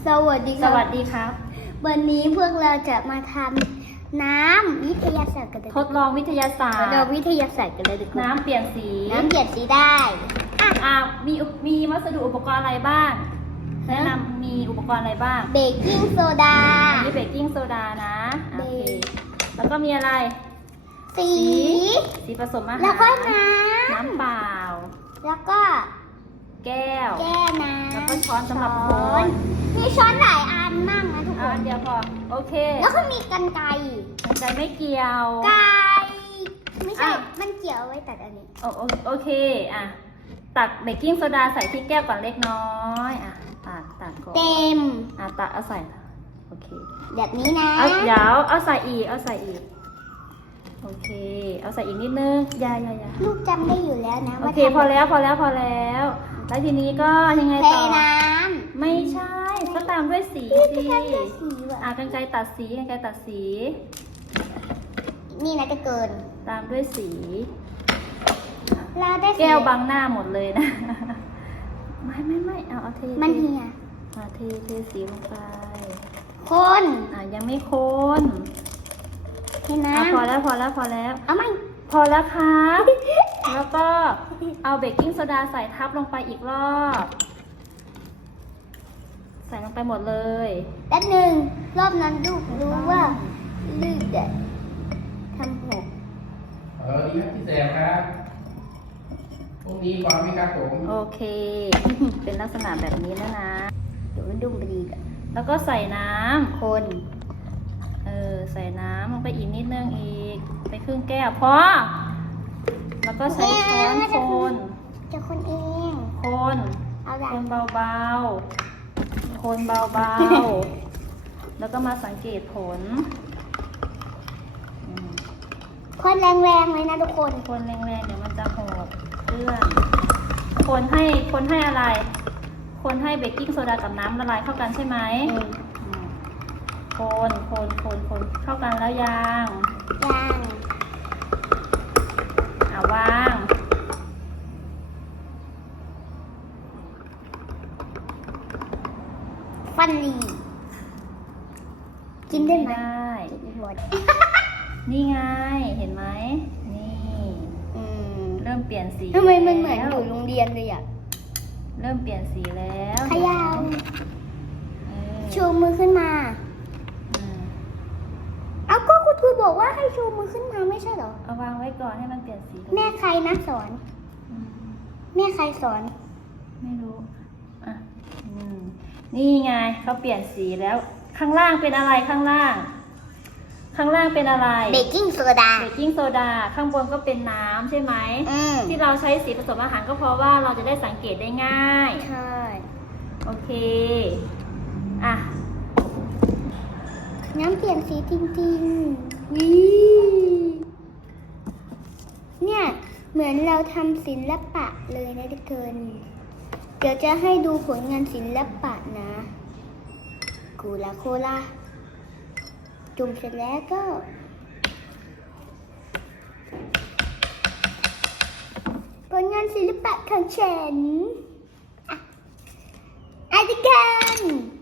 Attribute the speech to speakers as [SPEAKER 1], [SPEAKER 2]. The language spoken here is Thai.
[SPEAKER 1] สวัสดี
[SPEAKER 2] ครับ
[SPEAKER 1] วันนี้พวกเราจะมาทำน้ำวิทยาศาสตร์กันเลย
[SPEAKER 2] ทดลองวิทยาศาสตร์
[SPEAKER 1] เราวิทยาศาสตร์กันเลยดีกว่า
[SPEAKER 2] น้ำเปลี่ยนสี
[SPEAKER 1] น้ำเปลี่ยนสีได้
[SPEAKER 2] มีวัสดุอุปกรณ์อะไรบ้างแนะนำมีอุปกรณ์อะไรบ้าง
[SPEAKER 1] เบกกิ้งโซดา
[SPEAKER 2] อันนี้เบกกิ้งโซดานะโอเคแล้วก็มีอะไร
[SPEAKER 1] สี
[SPEAKER 2] ผสมอาหาร
[SPEAKER 1] แล้วก็
[SPEAKER 2] น้ำเปล่า
[SPEAKER 1] แล้วก็
[SPEAKER 2] แก้ว
[SPEAKER 1] น้ำ
[SPEAKER 2] แล้วก็ช้อนสำหรับคน
[SPEAKER 1] มีช้อนหลายอันมากนะทุกคน
[SPEAKER 2] เดี๋ยวพอโอเค
[SPEAKER 1] แล้วก็มีกรรไกร
[SPEAKER 2] ใจไม่เกี่ยว
[SPEAKER 1] ไกรไม่ใช่มันเกี่ยวไว้ตัดอันนี้
[SPEAKER 2] โอเคตักเบกกิ้งโซดาใส่ที่แก้วก่อนเล็กน้อยตักก่อน
[SPEAKER 1] เต็ม
[SPEAKER 2] ตักเอาใส่โอเค
[SPEAKER 1] แบบนี้นะ
[SPEAKER 2] เดี๋ยวเอาใส่อีกโอเคเอาใส่อีกนิดนึงอย่า
[SPEAKER 1] ลูกจำได้อยู่แล้วนะ
[SPEAKER 2] โอเคพอแล้วแล้วทีนี้ก็ยังไงต่อ
[SPEAKER 1] น้ำ
[SPEAKER 2] ไม่ใช่ก็ตามด้วยสีสิกรรไกรตัดสี
[SPEAKER 1] นี่นะจะเกิน
[SPEAKER 2] ตามด้วยสี
[SPEAKER 1] เราได้
[SPEAKER 2] แก้วบังหน้าหมดเลยนะไม่เอาเท
[SPEAKER 1] มันเหี่ย
[SPEAKER 2] เทสีลงไป
[SPEAKER 1] คน
[SPEAKER 2] ยังไม่คน
[SPEAKER 1] เห็นนะ
[SPEAKER 2] พอแล้ว
[SPEAKER 1] เอาไม่
[SPEAKER 2] พอแล้วครับแล้วก็เอาเบกกิ้งโซดาใส่ทับลงไปอีกรอบใส่ลงไปหมดเลย
[SPEAKER 1] แป๊บหนึ่งรอบนั้นลูกรู้ว่าลืดทำหก
[SPEAKER 3] ดีครับพี่แซมครับพรุ่งนี้ก่อนไหมครับผม
[SPEAKER 2] โอเคเป็นลักษณะแบบนี้แล้วนะ
[SPEAKER 1] เดี๋ยวมันดุ้งไปดีกัน
[SPEAKER 2] แล้วก็ใส่น้ำ
[SPEAKER 1] คน
[SPEAKER 2] ใส่น้ำลงไปอีกนิดนึงอีกไปครึ่งแก้วพอแล้วก็ใช้ช้อนคน
[SPEAKER 1] จะคนเอง
[SPEAKER 2] คนเบาๆแล้วก็มาสังเกตผล
[SPEAKER 1] คนแรงๆเลยนะทุกคน
[SPEAKER 2] คนแรงๆเดี๋ยวมันจะหดเครื่องคนให้อะไรคนให้เบกกิ้งโซดากับน้ำละลายเข้ากันใช่ไหมคนเข้ากันแล้วยังวาง
[SPEAKER 1] ฟันดีกินได้ไหม
[SPEAKER 2] นี่ไงเห็นไหมนี่เริ่มเปลี่ยนสี
[SPEAKER 1] ทำไมมันเหมือนอยู่โรงเรียนเลย
[SPEAKER 2] เริ่มเปลี่ยนสีแล้ว
[SPEAKER 1] ขยาวชูมือขึ้นมาเอาก็คุณครูบอกว่าให้ชูมือขึ้นมาไม่ใช่เหรอ
[SPEAKER 2] เอาวางไว้ก่อนให้มันเปลี่ยนสี
[SPEAKER 1] แม่ใครนะสอนแม่ใครสอน
[SPEAKER 2] ไม่รู้นี่ไงเขาเปลี่ยนสีแล้วข้างล่างเป็นอะไรข้างล่างเป็นอะไร
[SPEAKER 1] เบกกิ้งโซดา
[SPEAKER 2] ข้างบนก็เป็นน้ำใช่ไหมที่เราใช้สีผสมอาหารก็เพราะว่าเราจะได้สังเกตได้ง่าย
[SPEAKER 1] ใช่
[SPEAKER 2] โอเค
[SPEAKER 1] น้ำเปลี่ยนสีจริงๆเนี่ยเหมือนเราทำศิลปะเลยนะทุกคนเดี๋ยวจะให้ดูผลงานศิลปะนะกูลาโคลาจุ่มเสร็จแล้วก็ผลงานศิลปะของฉันอาจารย์